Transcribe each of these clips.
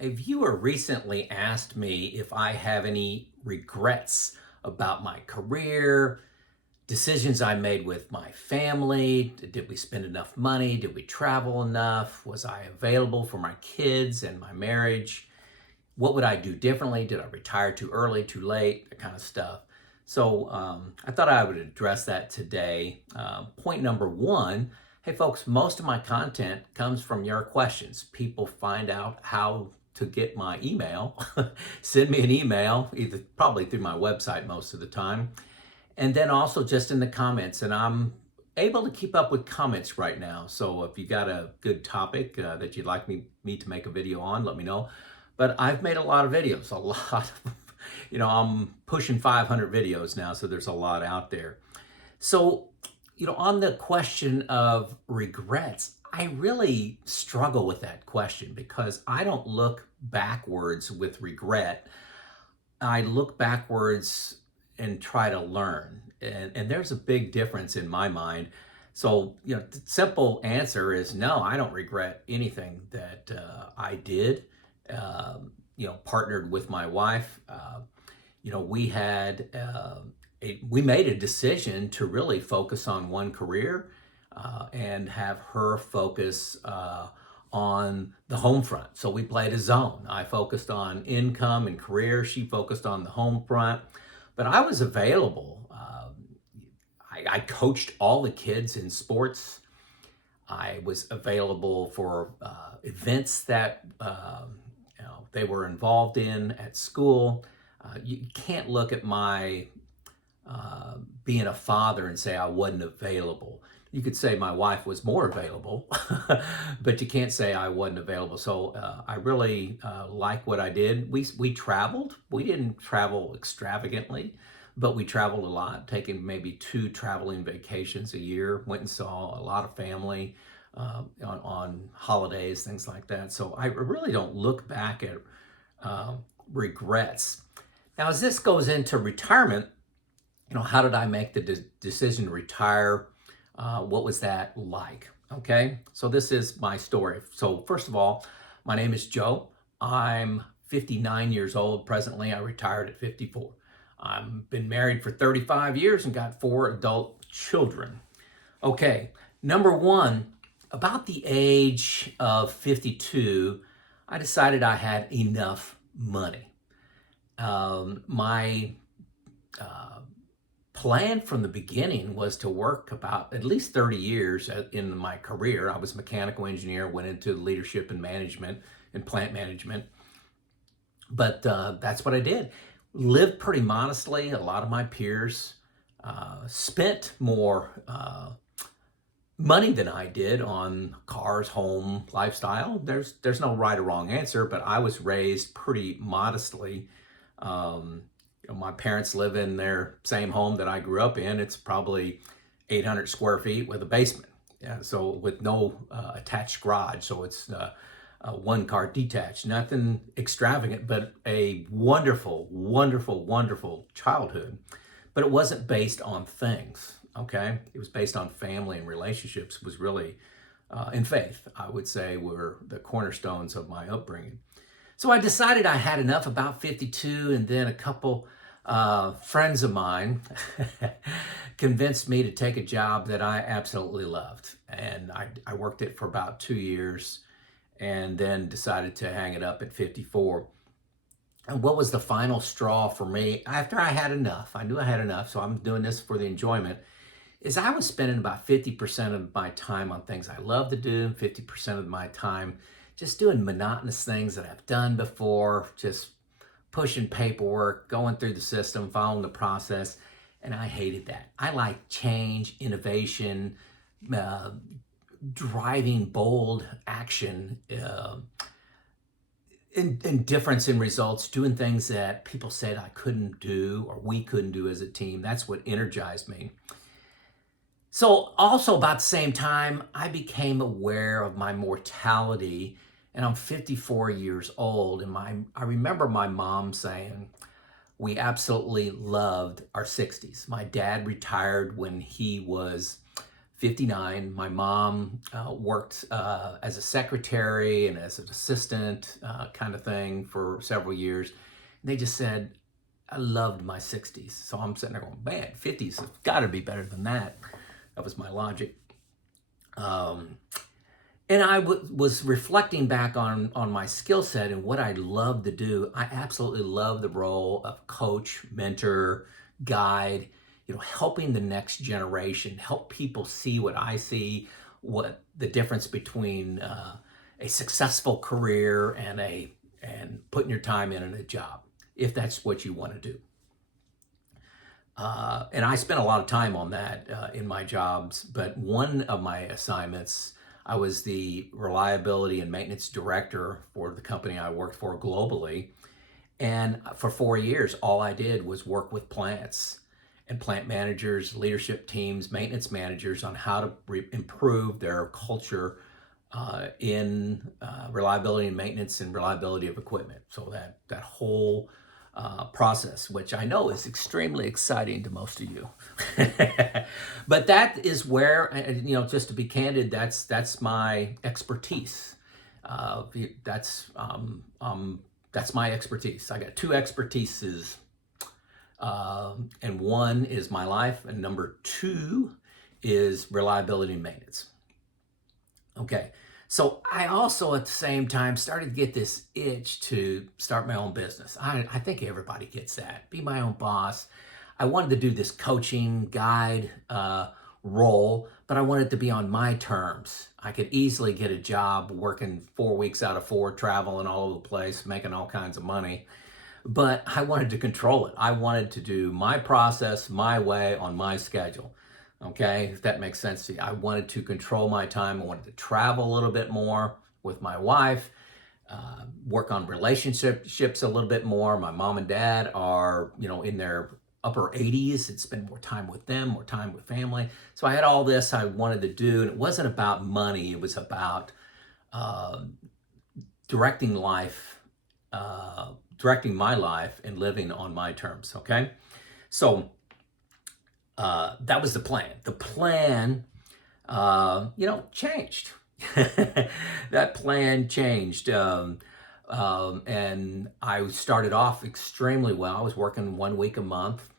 A viewer recently asked me if I have any regrets about my career, decisions I made with my family. Did we spend enough money? Did we travel enough? Was I available for my kids and my marriage? What would I do differently? Did I retire too early, too late? That kind of stuff. So I thought I would address that today. Point number one. Hey folks, most of my content comes from your questions. People find out how to get my email, send me an email, either probably through my website most of the time, and then also just in the comments. And I'm able to keep up with comments right now. So if you got a good topic that you'd like me to make a video on, let me know. But I've made a lot of videos, a lot of, I'm pushing 500 videos now, so there's a lot out there. So, on the question of regrets, I really struggle with that question because I don't look backwards with regret. I look backwards and try to learn. And there's a big difference in my mind. So, the simple answer is no, I don't regret anything that I did. Partnered with my wife. We had we made a decision to really focus on one career and have her focus on the home front. So we played a zone. I focused on income and career. She focused on the home front. But I was available. I coached all the kids in sports. I was available for events that they were involved in at school. You can't look at my being a father and say I wasn't available. You could say my wife was more available, but you can't say I wasn't available. So I really like what I did. We traveled. We didn't travel extravagantly, but we traveled a lot, taking maybe 2 traveling vacations a year. Went and saw a lot of family on holidays, things like that. So I really don't look back at regrets. Now, as this goes into retirement, how did I make the decision to retire? What was that like? Okay, so this is my story. So first of all, my name is Joe. I'm 59 years old presently. I retired at 54. I've been married for 35 years and got 4 adult children. Okay, number one, about the age of 52, I decided I had enough money. My plan from the beginning was to work about at least 30 years in my career. I was a mechanical engineer, went into leadership and management and plant management. But that's what I did. Lived pretty modestly. A lot of my peers spent more money than I did on cars, home, lifestyle. There's no right or wrong answer, but I was raised pretty modestly. My parents live in their same home that I grew up in. It's probably 800 square feet with a basement. Yeah, so with no attached garage. So it's a 1-car detached, nothing extravagant, but a wonderful, wonderful, wonderful childhood. But it wasn't based on things, okay? It was based on family and relationships. It was really, in faith, I would say, were the cornerstones of my upbringing. So I decided I had enough about 52, and then a couple friends of mine convinced me to take a job that I absolutely loved. And I worked it for about 2 years and then decided to hang it up at 54. And what was the final straw for me after I had enough? I knew I had enough, so I'm doing this for the enjoyment. Is I was spending about 50% of my time on things I love to do, 50% of my time just doing monotonous things that I've done before, just pushing paperwork, going through the system, following the process, and I hated that. I like change, innovation, driving bold action, and difference in results, doing things that people said I couldn't do or we couldn't do as a team. That's what energized me. So also about the same time, I became aware of my mortality, and I'm 54 years old. And I remember my mom saying, we absolutely loved our 60s. My dad retired when he was 59. My mom worked as a secretary and as an assistant kind of thing for several years. And they just said, I loved my 60s. So I'm sitting there going, man, 50s have got to be better than that. That was my logic. And I was reflecting back on my skill set and what I love to do. I absolutely love the role of coach, mentor, guide, helping the next generation, help people see what I see, what the difference between a successful career and putting your time in a job, if that's what you want to do. And I spent a lot of time on that in my jobs, but one of my assignments, I was the reliability and maintenance director for the company I worked for globally. And for 4 years, all I did was work with plants and plant managers, leadership teams, maintenance managers on how to improve their culture in reliability and maintenance and reliability of equipment. So that whole process, which I know is extremely exciting to most of you. But that is where, just to be candid, that's my expertise. That's my expertise. I got two expertises, and one is my life, and number two is reliability and maintenance. Okay. So I also at the same time started to get this itch to start my own business. I think everybody gets that. Be my own boss. I wanted to do this coaching guide role, but I wanted to be on my terms. I could easily get a job working 4 weeks out of 4, traveling all over the place, making all kinds of money. But I wanted to control it. I wanted to do my process, my way, on my schedule. Okay, if that makes sense to you. I wanted to control my time. I wanted to travel a little bit more with my wife, work on relationships a little bit more. My mom and dad are, in their upper 80s, and spend more time with them, more time with family. So I had all this I wanted to do, and it wasn't about money. It was about directing my life and living on my terms. Okay, so that was the plan. The plan, changed. That plan changed. And I started off extremely well. I was working 1 week a month.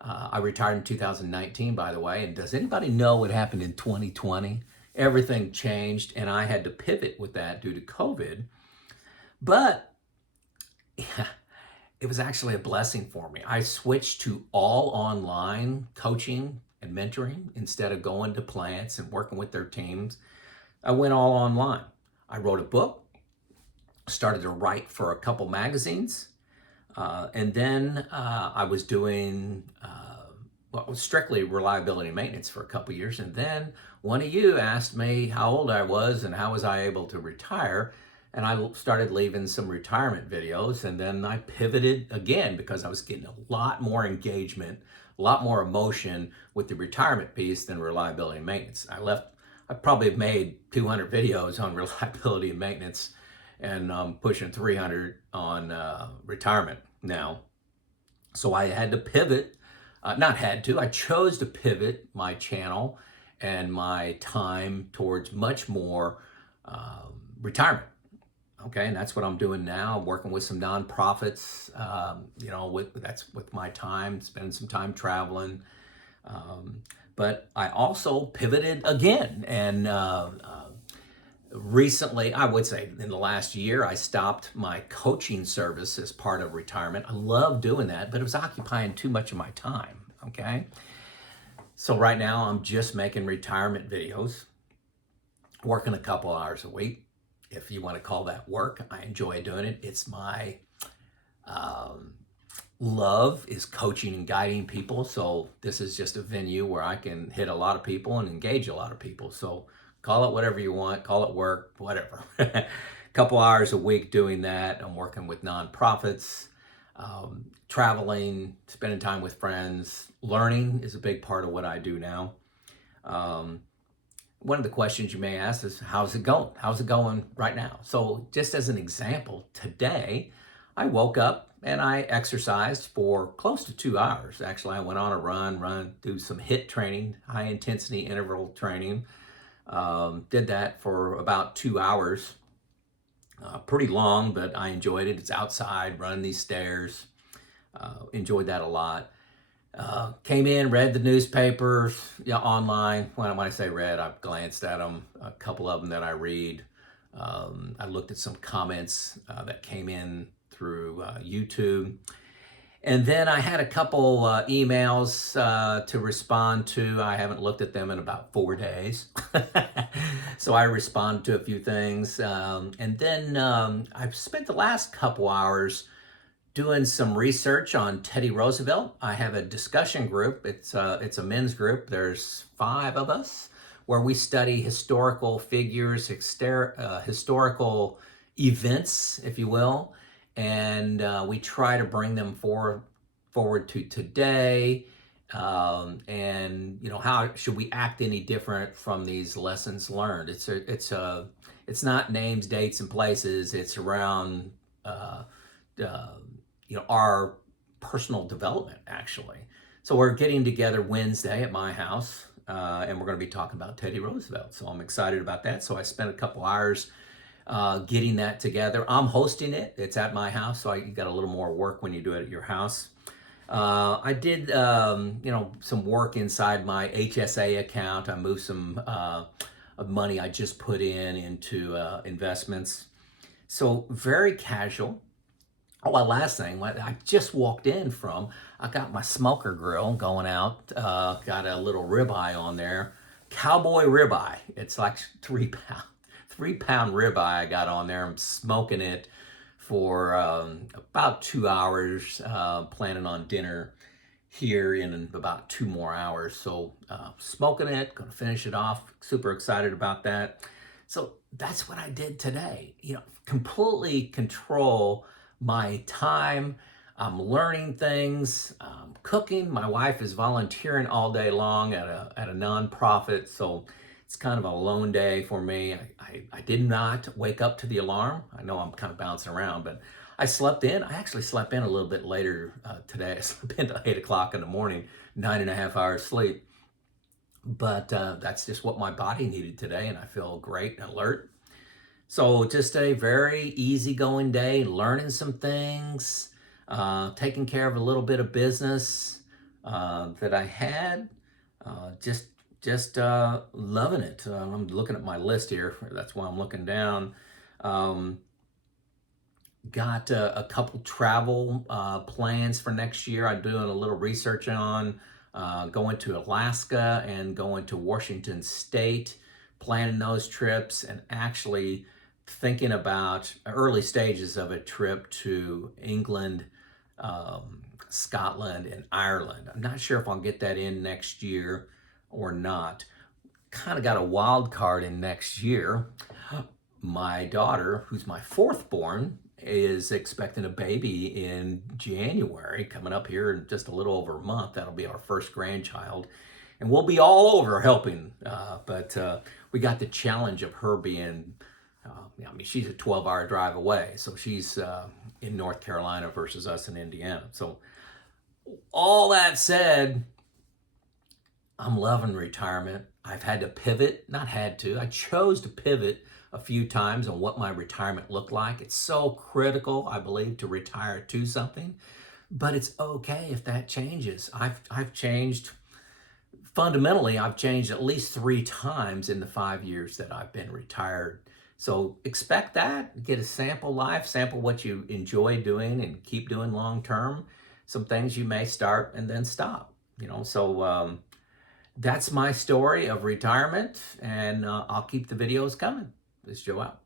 I retired in 2019, by the way. And does anybody know what happened in 2020? Everything changed, and I had to pivot with that due to COVID. But yeah, it was actually a blessing for me. I switched to all online coaching and mentoring instead of going to plants and working with their teams. I went all online. I wrote a book, started to write for a couple magazines, and then I was doing strictly reliability and maintenance for a couple years. And then one of you asked me how old I was and how was I able to retire. And I started leaving some retirement videos, and then I pivoted again because I was getting a lot more engagement, a lot more emotion with the retirement piece than reliability and maintenance. I probably have made 200 videos on reliability and maintenance, and I'm pushing 300 on retirement now. So I had to pivot, I chose to pivot my channel and my time towards much more retirement. Okay, and that's what I'm doing now. I'm working with some nonprofits, with my time, spending some time traveling. But I also pivoted again. And recently, I would say in the last year, I stopped my coaching service as part of retirement. I love doing that, but it was occupying too much of my time. Okay, so right now I'm just making retirement videos, working a couple hours a week. If you want to call that work, I enjoy doing it. It's my love is coaching and guiding people. So this is just a venue where I can hit a lot of people and engage a lot of people. So call it whatever you want, call it work, whatever. A couple hours a week doing that. I'm working with nonprofits, traveling, spending time with friends. Learning is a big part of what I do now. One of the questions you may ask is, how's it going? How's it going right now? So just as an example, today I woke up and I exercised for close to 2 hours. Actually, I went on a run, do some HIIT training, high intensity interval training. Did that for about 2 hours. Pretty long, but I enjoyed it. It's outside, running these stairs. Enjoyed that a lot. Came in, read the newspapers, online. When I say read, I've glanced at them. A couple of them that I read. I looked at some comments that came in through YouTube. And then I had a couple emails to respond to. I haven't looked at them in about 4 days. So I responded to a few things. And then I've spent the last couple hours doing some research on Teddy Roosevelt. I have a discussion group. It's a men's group. There's 5 of us where we study historical figures, historical events, if you will, and we try to bring them forward to today. And how should we act any different from these lessons learned? It's not names, dates, and places. It's around our personal development, actually. So we're getting together Wednesday at my house, and we're going to be talking about Teddy Roosevelt. So I'm excited about that. So I spent a couple hours getting that together. I'm hosting it. It's at my house, so you got a little more work when you do it at your house. I did, some work inside my HSA account. I moved some of money I just put into investments. So very casual. Oh, well, last thing, I just walked in from, I got my smoker grill going out, got a little ribeye on there, cowboy ribeye. It's like 3 pound ribeye I got on there. I'm smoking it for about 2 hours, planning on dinner here in about 2 more hours. So smoking it, gonna finish it off, super excited about that. So that's what I did today, completely control my time. I'm learning things, cooking. My wife is volunteering all day long at a nonprofit, so it's kind of a lone day for me. I did not wake up to the alarm. I know I'm kind of bouncing around, but I slept in. I actually slept in a little bit later today. I slept in till 8 o'clock in the morning, 9.5 hours sleep. But that's just what my body needed today, and I feel great and alert. So just a very easygoing day, learning some things, taking care of a little bit of business that I had, just loving it. I'm looking at my list here. That's why I'm looking down. Got a couple travel plans for next year. I'm doing a little research on going to Alaska and going to Washington State, planning those trips, and actually thinking about early stages of a trip to England, Scotland, and Ireland. I'm not sure if I'll get that in next year or not. Kind of got a wild card in next year. My daughter, who's my 4th born, is expecting a baby in January, coming up here in just a little over a month. That'll be our first grandchild. And we'll be all over helping. But we got the challenge of her being, she's a 12-hour drive away. So she's in North Carolina versus us in Indiana. So all that said, I'm loving retirement. I've had to pivot, not had to, I chose to pivot a few times on what my retirement looked like. It's so critical, I believe, to retire to something, but it's okay if that changes. I've changed, fundamentally, I've changed at least 3 times in the 5 years that I've been retired. So expect that, get a sample life, sample what you enjoy doing and keep doing long term. Some things you may start and then stop, so that's my story of retirement, and I'll keep the videos coming. This is Joe out.